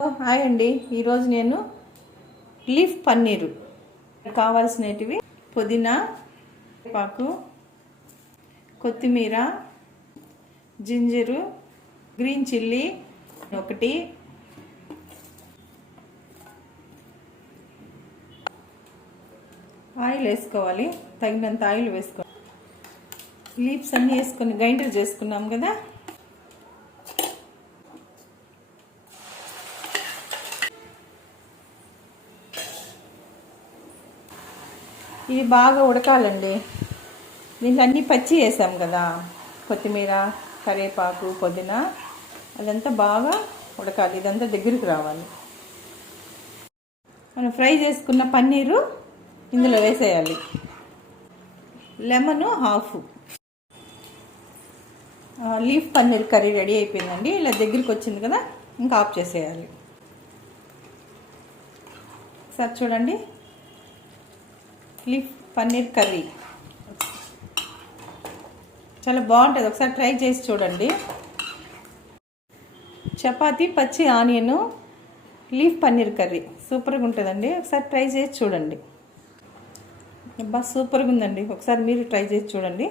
Hi అండి. ఈరోజు నేను లీఫ్ పన్నీరు కావాల్సినవి పుదీనా, పాకు, కొత్తిమీర, జింజరు, గ్రీన్ చిల్లీ ఒకటి, ఆయిల్ వేసుకోవాలి. తగినంత ఆయిల్ వేసుకోవాలి. లీవ్స్ అన్నీ వేసుకొని గ్రైండర్ చేసుకున్నాం కదా. ఇవి బాగా ఉడకాలండి. దీంట్లో అన్నీ పచ్చి వేసాం కదా, కొత్తిమీర, కరివేపాకు, పుదీనా, అదంతా బాగా ఉడకాలి. ఇదంతా దగ్గరికి రావాలి. మనం ఫ్రై చేసుకున్న పన్నీరు ఇందులో వేసేయాలి. Lemon half. Leaf paneer curry ready అయిపోయిందండి. ఇలా దగ్గరికి వచ్చింది కదా, ఇంకా ఆఫ్ చేసేయాలి. ఒకసారి చూడండి, లీఫ్ పన్నీర్ కర్రీ చాలా బాగుంటుంది. ఒకసారి ట్రై చేసి చూడండి. చపాతీ, పచ్చి ఆనియన్, లీఫ్ పన్నీర్ కర్రీ సూపర్గా ఉంటుందండి. ఒకసారి ట్రై చేసి చూడండి. సూపర్గా ఉందండి. ఒకసారి మీరు ట్రై చేసి చూడండి.